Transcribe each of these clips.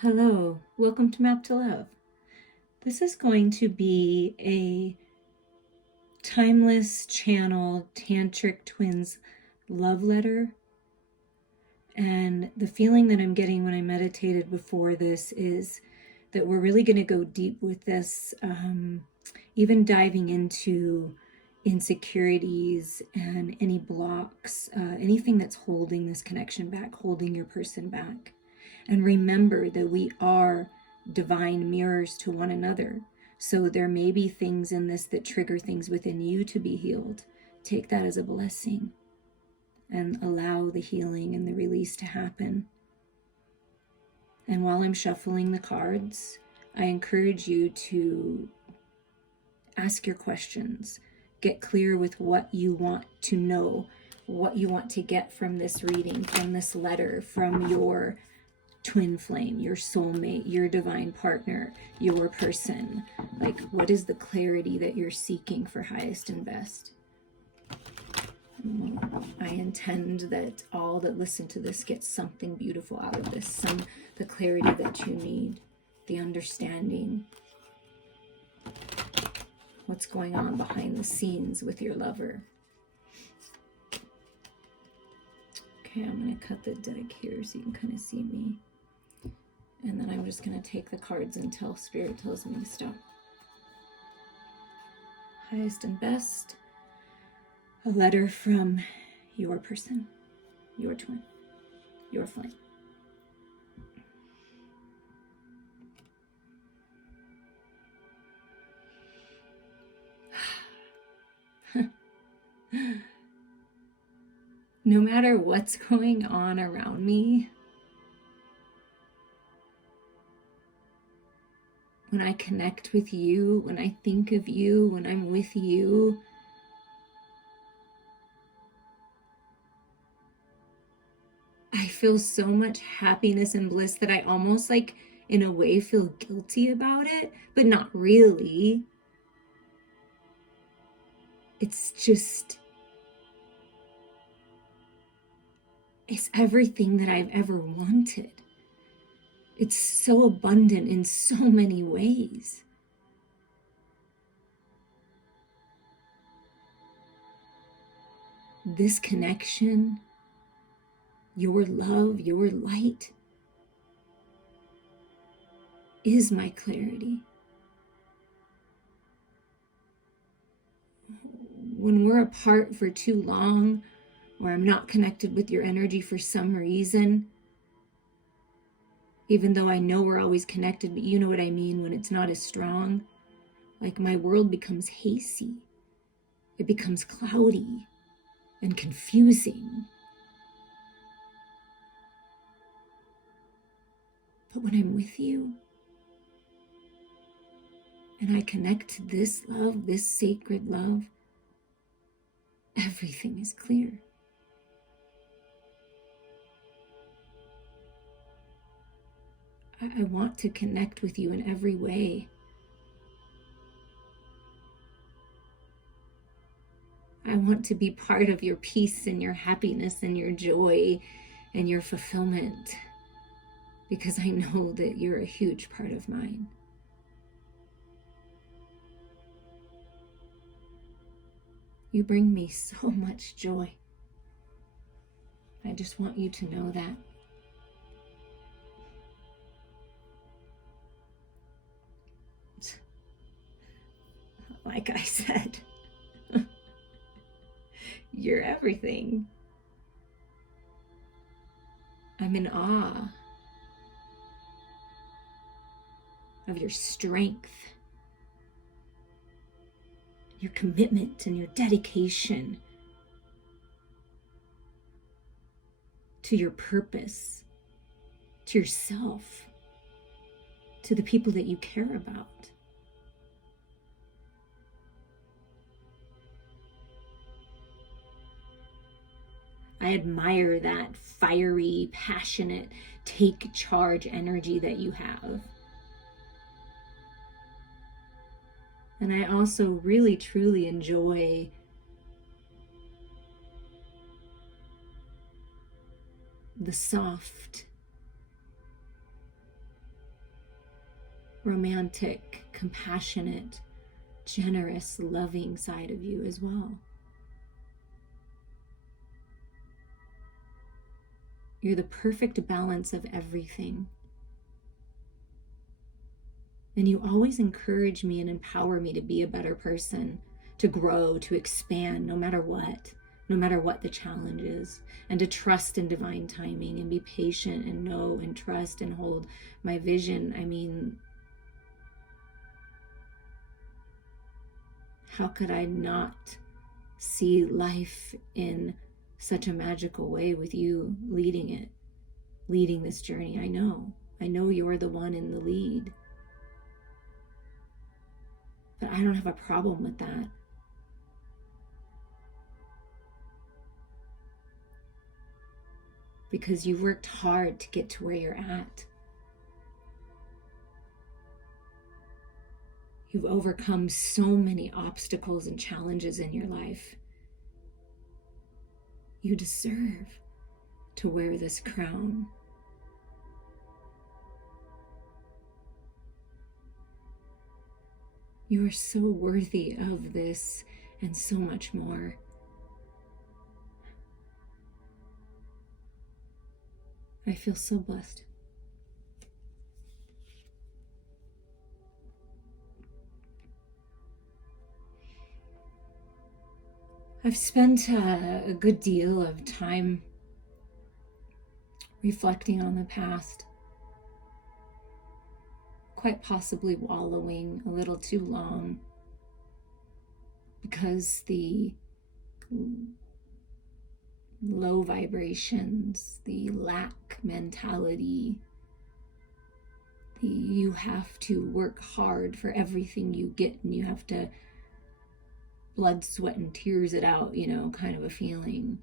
Hello, welcome to Map to Love. This is going to be a timeless channel Tantric twins love letter. And the feeling that I'm getting when I meditated before this is that we're really going to go deep with this, even diving into insecurities and any blocks, anything that's holding this connection back, holding your person back. And remember that we are divine mirrors to one another. So there may be things in this that trigger things within you to be healed. Take that as a blessing and allow the healing and the release to happen. And while I'm shuffling the cards, I encourage you to ask your questions. Get clear with what you want to know, what you want to get from this reading, from this letter, from your twin flame, your soulmate, your divine partner, your person. Like, what is the clarity that you're seeking for highest and best? I intend that all that listen to this get something beautiful out of this, the clarity that you need, the understanding, what's going on behind the scenes with your lover. Okay, I'm going to cut the deck here so you can kind of see me. And then I'm just going to take the cards until Spirit tells me to stop. Highest and best. A letter from your person, your twin, your flame. No matter what's going on around me, when I connect with you, when I think of you, when I'm with you, I feel so much happiness and bliss that I almost, like, in a way feel guilty about it, but not really. It's just, it's everything that I've ever wanted. It's so abundant in so many ways. This connection, your love, your light, is my clarity. When we're apart for too long, or I'm not connected with your energy for some reason, even though I know we're always connected, but you know what I mean when it's not as strong, like my world becomes hazy. It becomes cloudy and confusing. But when I'm with you, and I connect to this love, this sacred love, everything is clear. I want to connect with you in every way. I want to be part of your peace and your happiness and your joy and your fulfillment, because I know that you're a huge part of mine. You bring me so much joy. I just want you to know that. Like I said, you're everything. I'm in awe of your strength, your commitment, and your dedication to your purpose, to yourself, to the people that you care about. I admire that fiery, passionate, take charge energy that you have. And I also really, truly enjoy the soft, romantic, compassionate, generous, loving side of you as well. You're the perfect balance of everything. And you always encourage me and empower me to be a better person, to grow, to expand, no matter what the challenge is, and to trust in divine timing and be patient and know and trust and hold my vision. I mean, how could I not see life in such a magical way with you leading this journey? I know you're the one in the lead. But I don't have a problem with that. Because you've worked hard to get to where you're at. You've overcome so many obstacles and challenges in your life. You deserve to wear this crown. You are so worthy of this and so much more. I feel so blessed. I've spent a good deal of time reflecting on the past, quite possibly wallowing a little too long, because the low vibrations, the lack mentality, the you have to work hard for everything you get and you have to blood, sweat, and tears it out, kind of a feeling.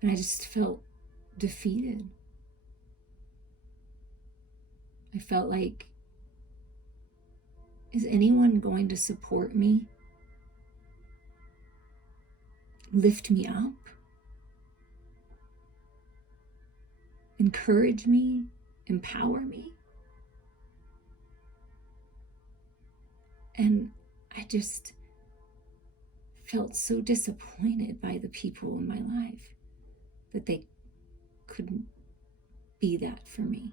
And I just felt defeated. I felt like, is anyone going to support me? Lift me up? Encourage me? Empower me? And I just felt so disappointed by the people in my life that they couldn't be that for me.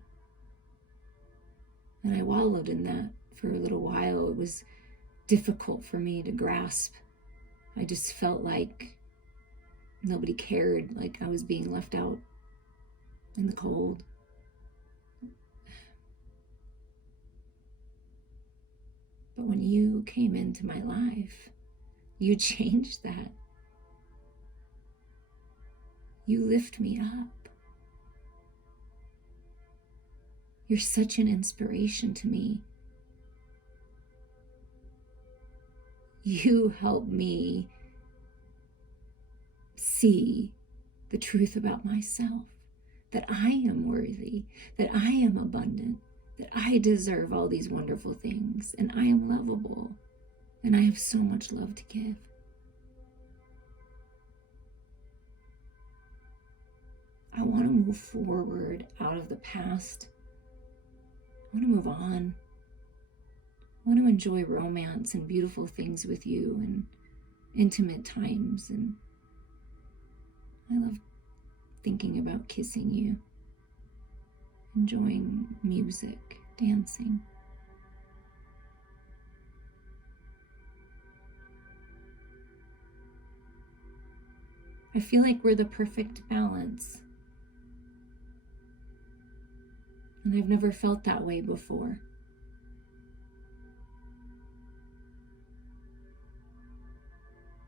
And I wallowed in that for a little while. It was difficult for me to grasp. I just felt like nobody cared, like I was being left out in the cold. But when you came into my life, you changed that. You lift me up. You're such an inspiration to me. You help me see the truth about myself, that I am worthy, that I am abundant, that I deserve all these wonderful things, and I am lovable, and I have so much love to give. I want to move forward out of the past. I want to move on. I want to enjoy romance and beautiful things with you and intimate times. And I love thinking about kissing you, enjoying music, dancing. I feel like we're the perfect balance. And I've never felt that way before.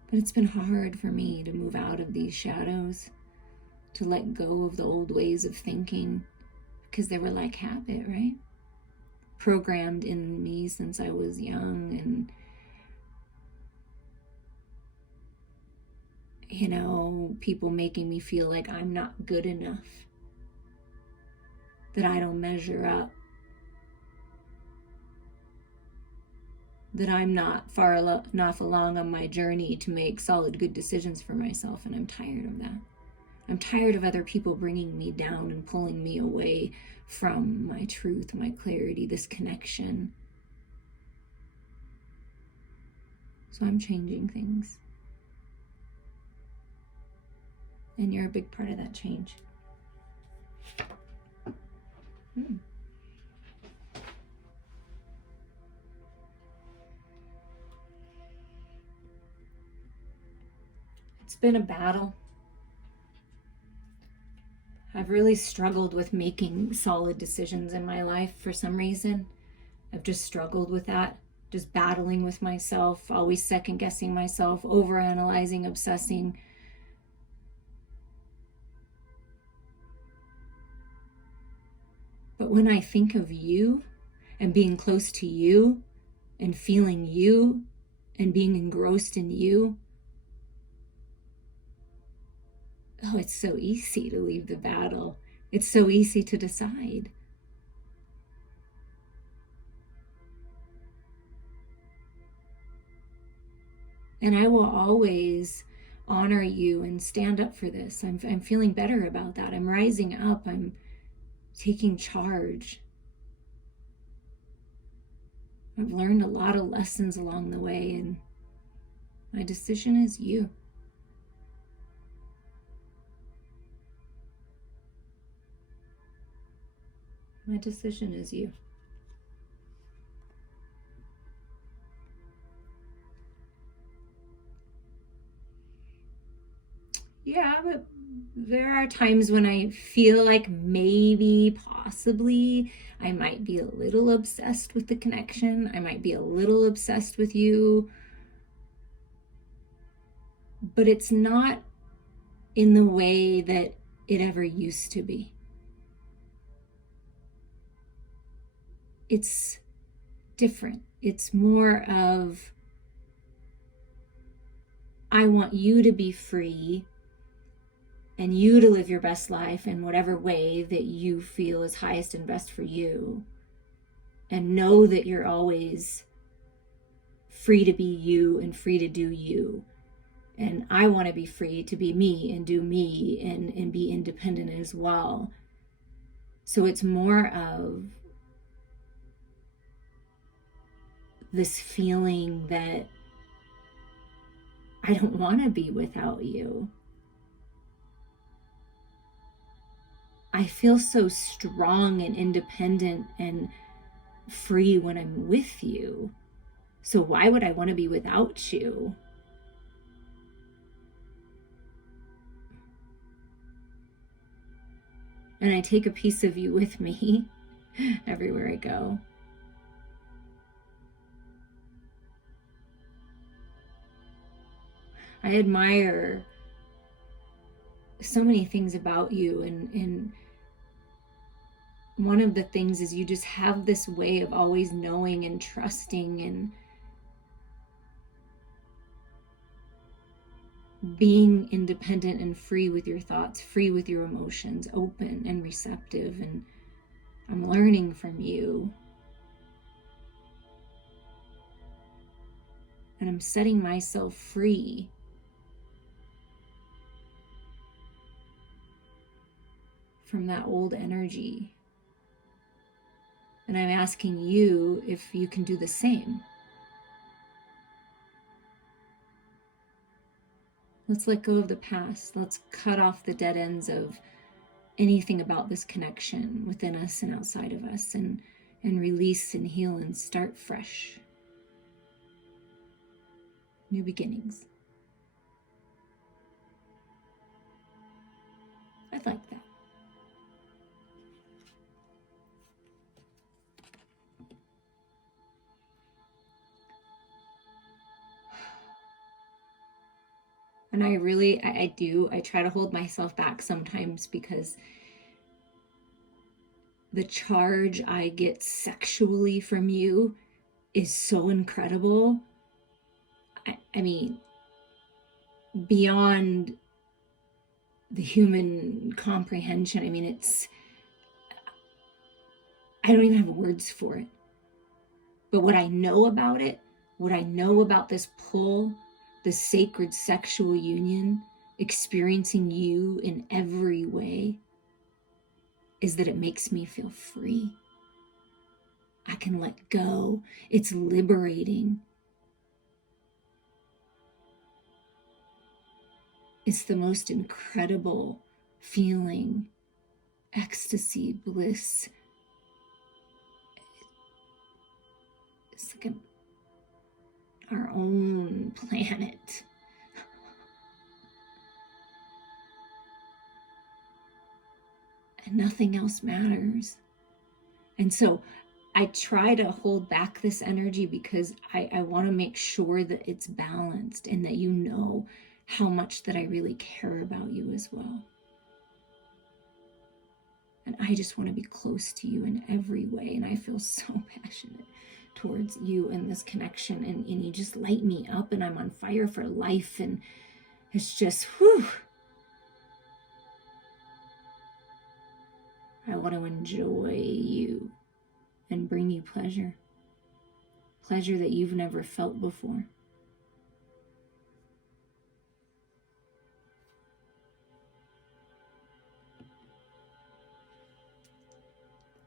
But it's been hard for me to move out of these shadows, to let go of the old ways of thinking, because they were like habit, right? Programmed in me since I was young, and people making me feel like I'm not good enough, that I don't measure up, that I'm not far enough along on my journey to make solid, good decisions for myself, and I'm tired of that. I'm tired of other people bringing me down and pulling me away from my truth, my clarity, this connection. So I'm changing things. And you're a big part of that change. It's been a battle. I've really struggled with making solid decisions in my life for some reason. I've just struggled with that, just battling with myself, always second guessing myself, overanalyzing, obsessing. But when I think of you and being close to you and feeling you and being engrossed in you, oh, it's so easy to leave the battle. It's so easy to decide. And I will always honor you and stand up for this. I'm feeling better about that. I'm rising up. I'm taking charge. I've learned a lot of lessons along the way, and my decision is you. My decision is you. Yeah, but there are times when I feel like maybe, possibly, I might be a little obsessed with the connection. I might be a little obsessed with you. But it's not in the way that it ever used to be. It's different. It's more of, I want you to be free and you to live your best life in whatever way that you feel is highest and best for you. And know that you're always free to be you and free to do you. And I want to be free to be me and do me and be independent as well. So it's more of this feeling that I don't want to be without you. I feel so strong and independent and free when I'm with you. So why would I want to be without you? And I take a piece of you with me everywhere I go. I admire so many things about you, and one of the things is you just have this way of always knowing and trusting and being independent and free with your thoughts, free with your emotions, open and receptive. And I'm learning from you. And I'm setting myself free from that old energy. And I'm asking you if you can do the same. Let's let go of the past. Let's cut off the dead ends of anything about this connection within us and outside of us, and release and heal and start fresh. New beginnings. I'd like that. And I try to hold myself back sometimes because the charge I get sexually from you is so incredible. I mean, beyond the human comprehension. I mean, I don't even have words for it. But what I know about it, what I know about this pull, this sacred sexual union, experiencing you in every way is that it makes me feel free. I can let go. It's liberating. It's the most incredible feeling, ecstasy, bliss. It's like our own planet. And nothing else matters. And so I try to hold back this energy because I want to make sure that it's balanced and that you know how much that I really care about you as well. And I just want to be close to you in every way. And I feel so passionate towards you and this connection. And you just light me up and I'm on fire for life. And it's just, whew. I want to enjoy you and bring you pleasure. Pleasure that you've never felt before.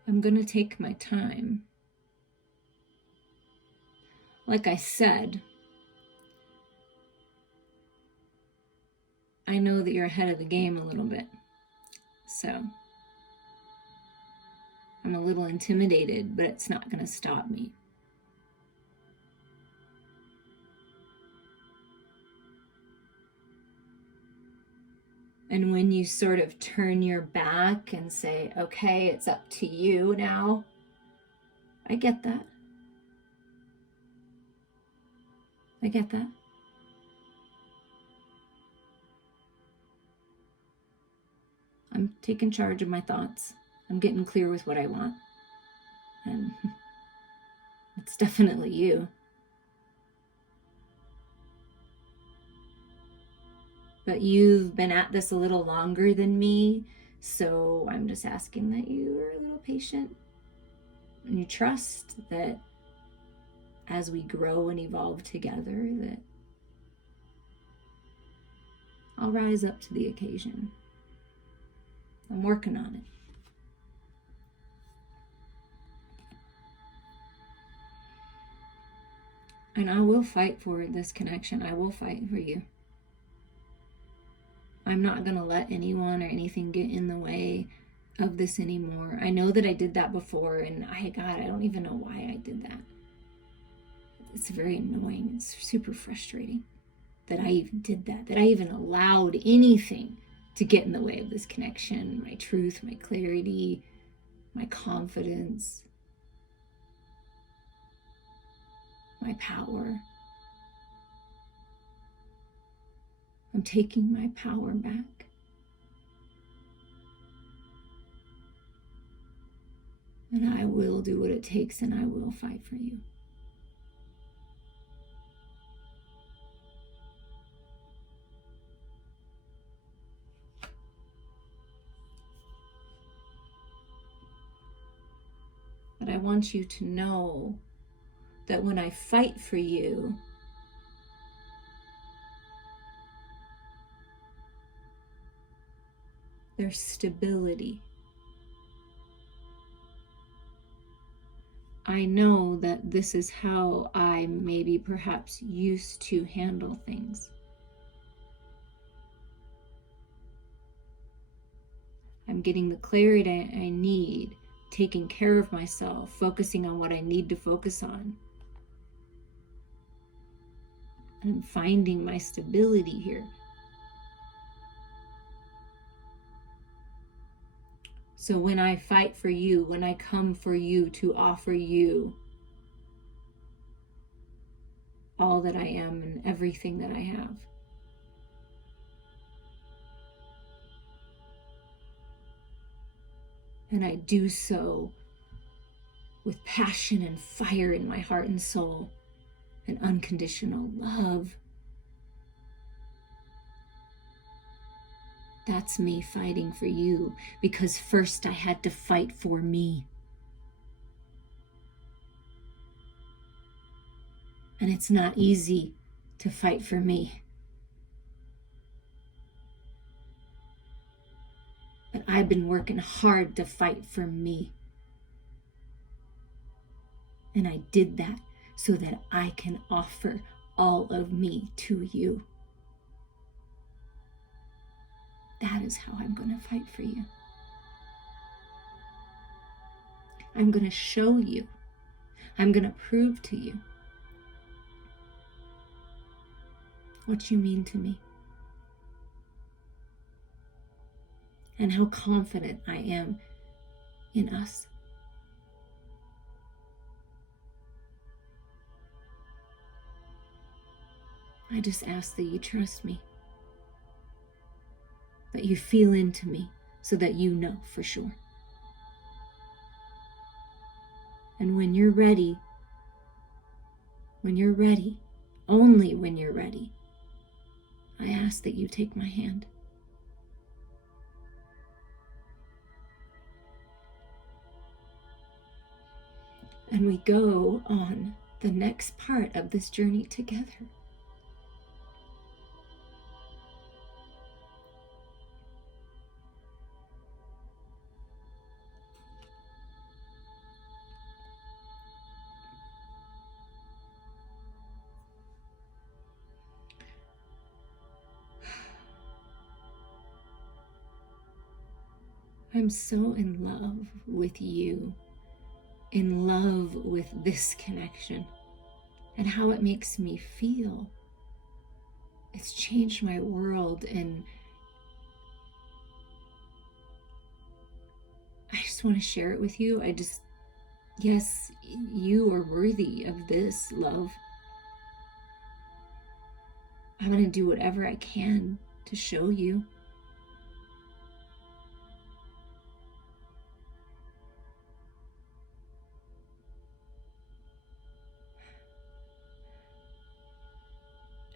I'm going to take my time. Like I said, I know that you're ahead of the game a little bit. So I'm a little intimidated, but it's not going to stop me. And when you sort of turn your back and say, okay, it's up to you now, I get that. I get that. I'm taking charge of my thoughts. I'm getting clear with what I want. And it's definitely you. But you've been at this a little longer than me, so I'm just asking that you are a little patient and you trust that as we grow and evolve together, that I'll rise up to the occasion. I'm working on it. And I will fight for this connection. I will fight for you. I'm not going to let anyone or anything get in the way of this anymore. I know that I did that before, and I don't even know why I did that. It's very annoying. It's super frustrating that I even did that I even allowed anything to get in the way of this connection, my truth, my clarity, my confidence, my power. I'm taking my power back. And I will do what it takes and I will fight for you. But I want you to know that when I fight for you, there's stability. I know that this is how I maybe perhaps used to handle things. I'm getting the clarity I need, taking care of myself, focusing on what I need to focus on. And I'm finding my stability here. So when I fight for you, when I come for you to offer you all that I am and everything that I have, and I do so with passion and fire in my heart and soul and unconditional love, that's me fighting for you, because first I had to fight for me. And it's not easy to fight for me. But I've been working hard to fight for me. And I did that so that I can offer all of me to you. That is how I'm going to fight for you. I'm going to show you. I'm going to prove to you what you mean to me. And how confident I am in us. I just ask that you trust me. That you feel into me so that you know for sure. And when you're ready, only when you're ready, I ask that you take my hand. And we go on the next part of this journey together. I'm so in love with you, in love with this connection, and how it makes me feel. It's changed my world, and I just want to share it with you. Yes, you are worthy of this love. I'm going to do whatever I can to show you.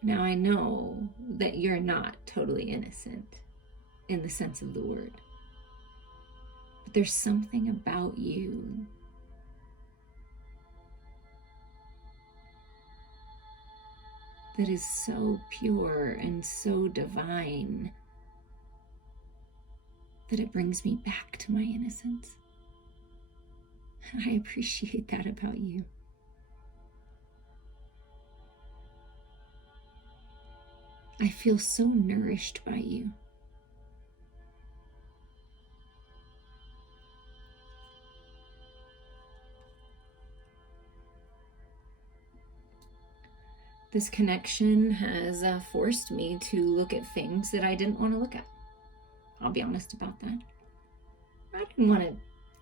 Now I know that you're not totally innocent in the sense of the word. But there's something about you that is so pure and so divine that it brings me back to my innocence. And I appreciate that about you. I feel so nourished by you. This connection has forced me to look at things that I didn't want to look at. I'll be honest about that. I didn't want to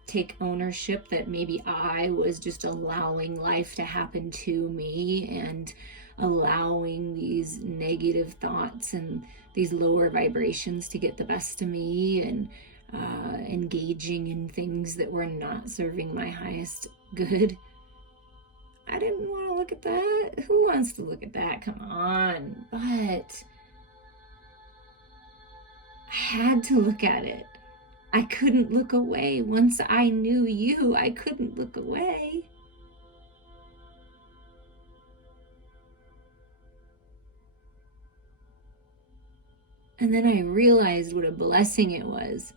take ownership that maybe I was just allowing life to happen to me and allowing these negative thoughts and these lower vibrations to get the best of me, and engaging in things that were not serving my highest good. I didn't want to look at that. Who wants to look at that? Come on. But I had to look at it. I couldn't look away. Once I knew you, I couldn't look away. And then I realized what a blessing it was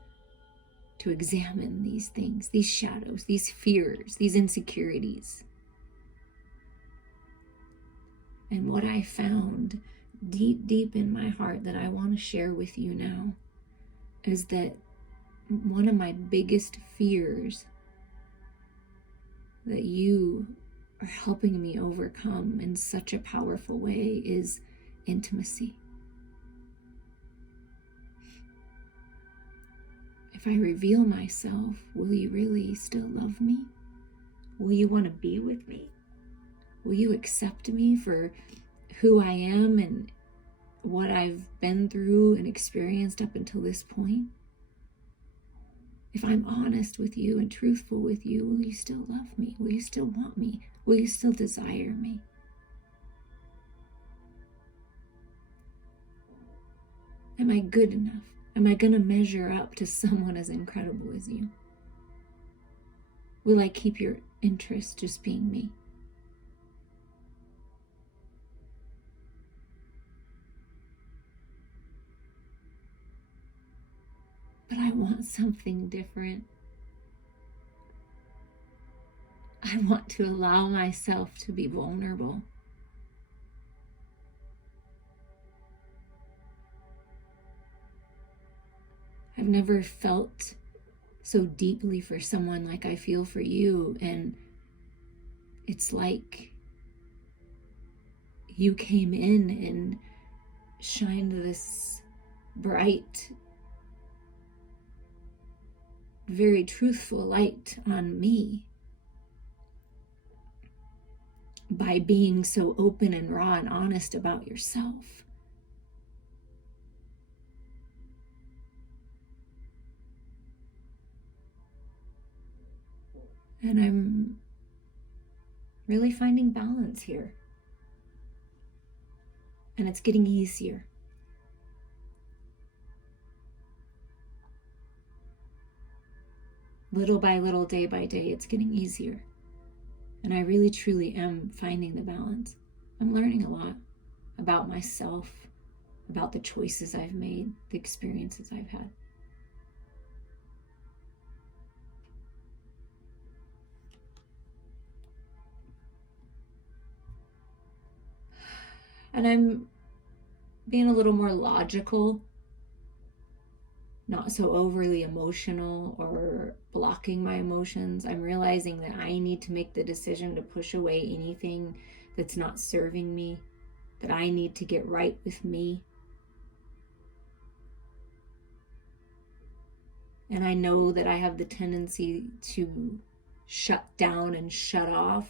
to examine these things, these shadows, these fears, these insecurities. And what I found deep, deep in my heart that I want to share with you now is that one of my biggest fears that you are helping me overcome in such a powerful way is intimacy. If I reveal myself, will you really still love me? Will you want to be with me? Will you accept me for who I am and what I've been through and experienced up until this point? If I'm honest with you and truthful with you, will you still love me? Will you still want me? Will you still desire me? Am I good enough? Am I going to measure up to someone as incredible as you? Will I keep your interest just being me? but I want something different. I want to allow myself to be vulnerable. I've never felt so deeply for someone like I feel for you, and it's like you came in and shined this bright, very truthful light on me by being so open and raw and honest about yourself. And I'm really finding balance here. And it's getting easier. Little by little, day by day, it's getting easier. And I really, truly am finding the balance. I'm learning a lot about myself, about the choices I've made, the experiences I've had. And I'm being a little more logical, not so overly emotional or blocking my emotions. I'm realizing that I need to make the decision to push away anything that's not serving me, that I need to get right with me. And I know that I have the tendency to shut down and shut off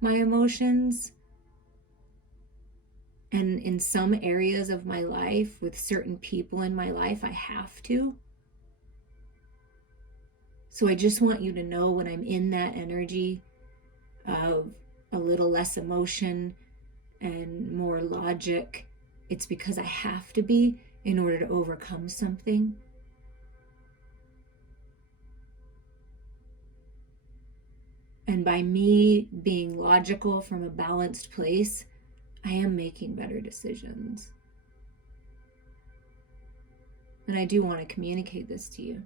my emotions. And in some areas of my life, with certain people in my life, I have to. So I just want you to know, when I'm in that energy of a little less emotion and more logic, it's because I have to be in order to overcome something. And by me being logical from a balanced place, I am making better decisions. And I do want to communicate this to you.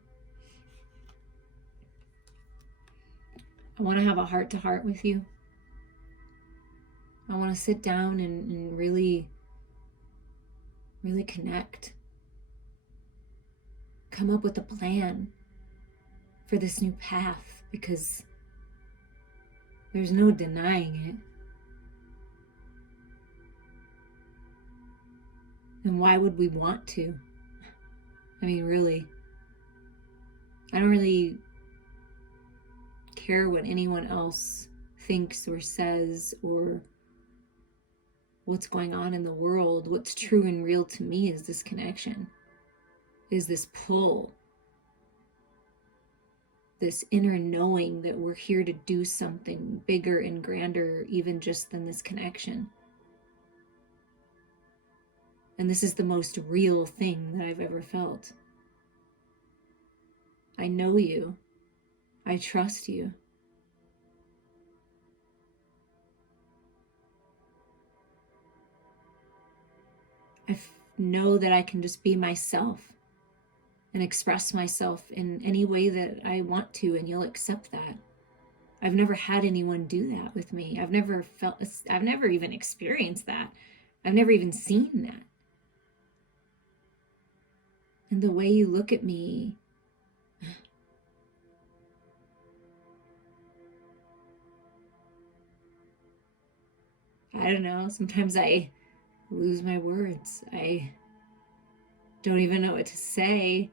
I want to have a heart-to-heart with you. I want to sit down and really, really connect. Come up with a plan for this new path, because there's no denying it. And why would we want to? I mean, really. I don't really care what anyone else thinks or says or what's going on in the world. What's true and real to me is this connection, is this pull, this inner knowing that we're here to do something bigger and grander even just than this connection. And this is the most real thing that I've ever felt. I know you. I trust you. I know that I can just be myself and express myself in any way that I want to, and you'll accept that. I've never had anyone do that with me. I've never even experienced that. I've never even seen that. And the way you look at me, I don't know, sometimes I lose my words. I don't even know what to say.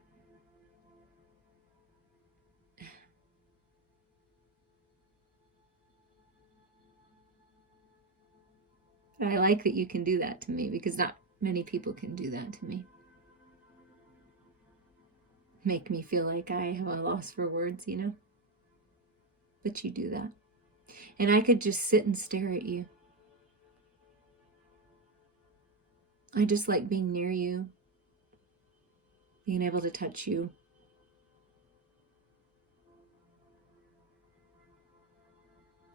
But I like that you can do that to me, because not many people can do that to me. Make me feel like I have a loss for words, you know? But you do that. And I could just sit and stare at you. I just like being near you, being able to touch you.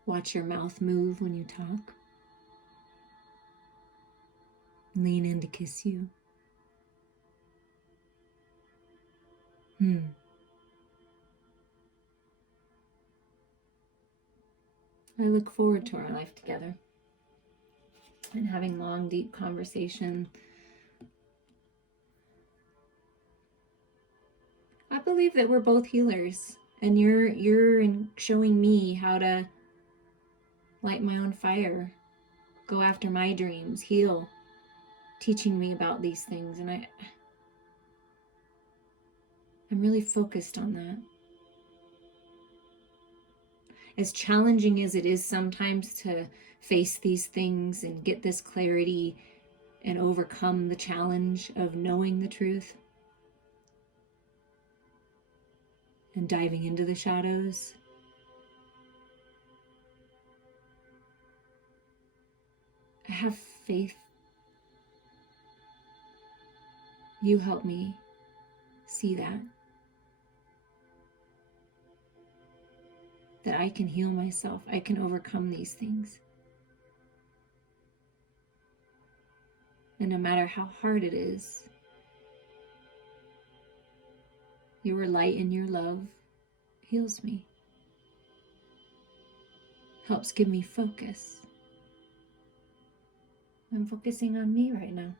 Watch your mouth move when you talk. Lean in to kiss you. Hmm. I look forward to our life together and having long, deep conversation. I believe that we're both healers, and you're showing me how to light my own fire, go after my dreams, heal, teaching me about these things, and I'm really focused on that. As challenging as it is sometimes to face these things and get this clarity and overcome the challenge of knowing the truth and diving into the shadows, I have faith. You help me see that I can heal myself. I can overcome these things. And no matter how hard it is, your light and your love heals me, helps give me focus. I'm focusing on me right now.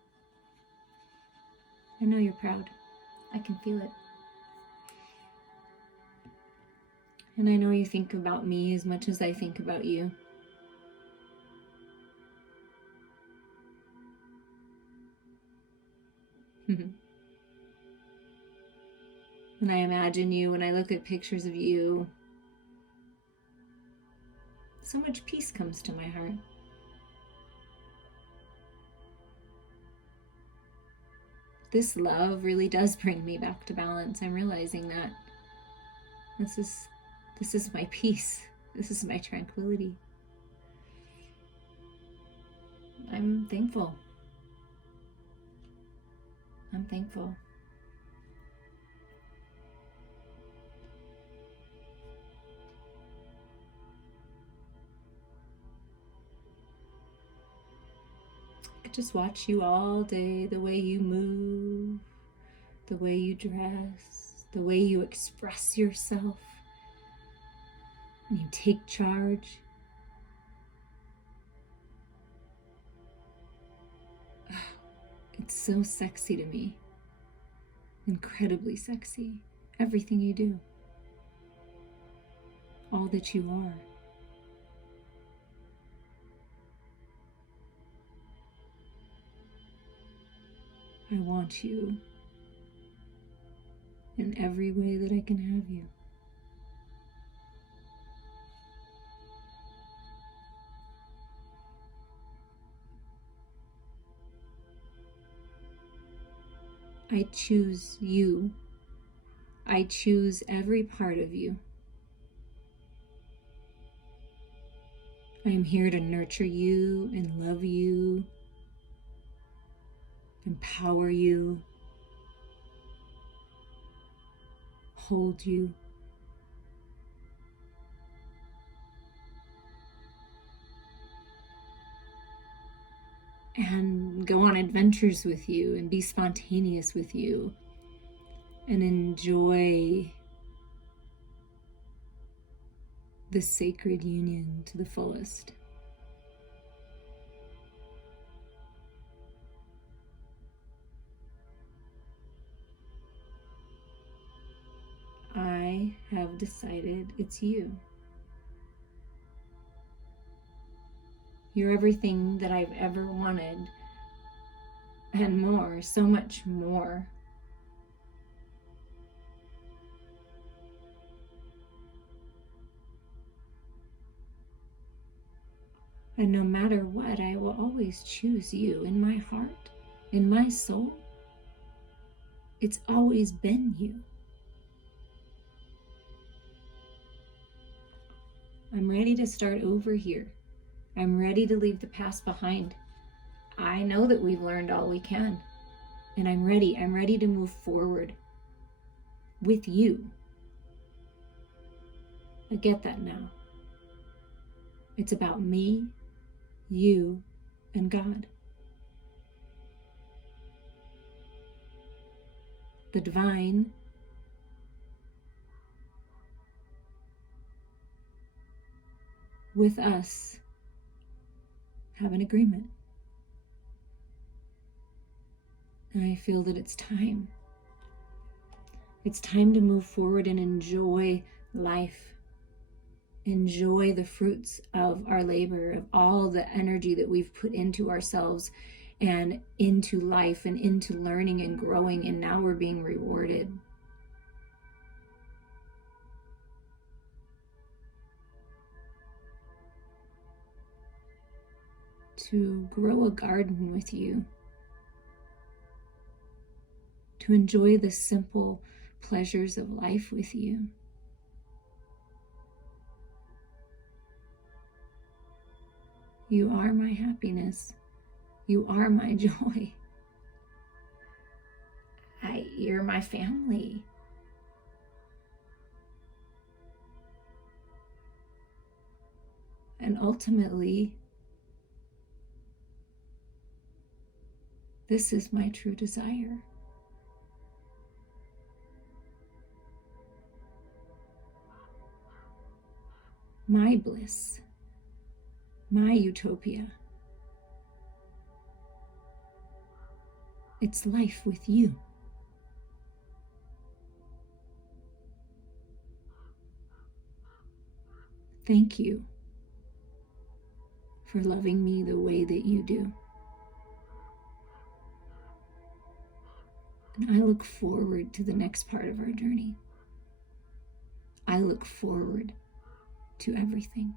I know you're proud. I can feel it. And I know you think about me as much as I think about you. And I imagine you when I look at pictures of you. So much peace comes to my heart. This love really does bring me back to balance. I'm realizing that this is my peace. This is my tranquility. I'm thankful. I'm thankful. I could just watch you all day, the way you move, the way you dress, the way you express yourself, and you take charge. It's so sexy to me. Incredibly sexy. Everything you do. All that you are. I want you in every way that I can have you. I choose you. I choose every part of you. I am here to nurture you and love you, empower you, hold you. And go on adventures with you and be spontaneous with you and enjoy this sacred union to the fullest. I have decided it's you. You're everything that I've ever wanted and more, so much more. And no matter what, I will always choose you in my heart, in my soul. It's always been you. I'm ready to start over here. I'm ready to leave the past behind. I know that we've learned all we can. And I'm ready. I'm ready to move forward with you. I get that now. It's about me, you, and God. The divine with us have an agreement. And I feel that it's time. It's time to move forward and enjoy life. Enjoy the fruits of our labor, of all the energy that we've put into ourselves and into life and into learning and growing, and now we're being rewarded. To grow a garden with you, to enjoy the simple pleasures of life with you. You are my happiness. You are my joy. You're my family. And ultimately, this is my true desire. My bliss, my utopia. It's life with you. Thank you for loving me the way that you do. And I look forward to the next part of our journey. I look forward to everything.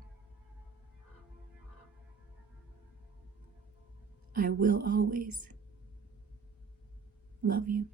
I will always love you.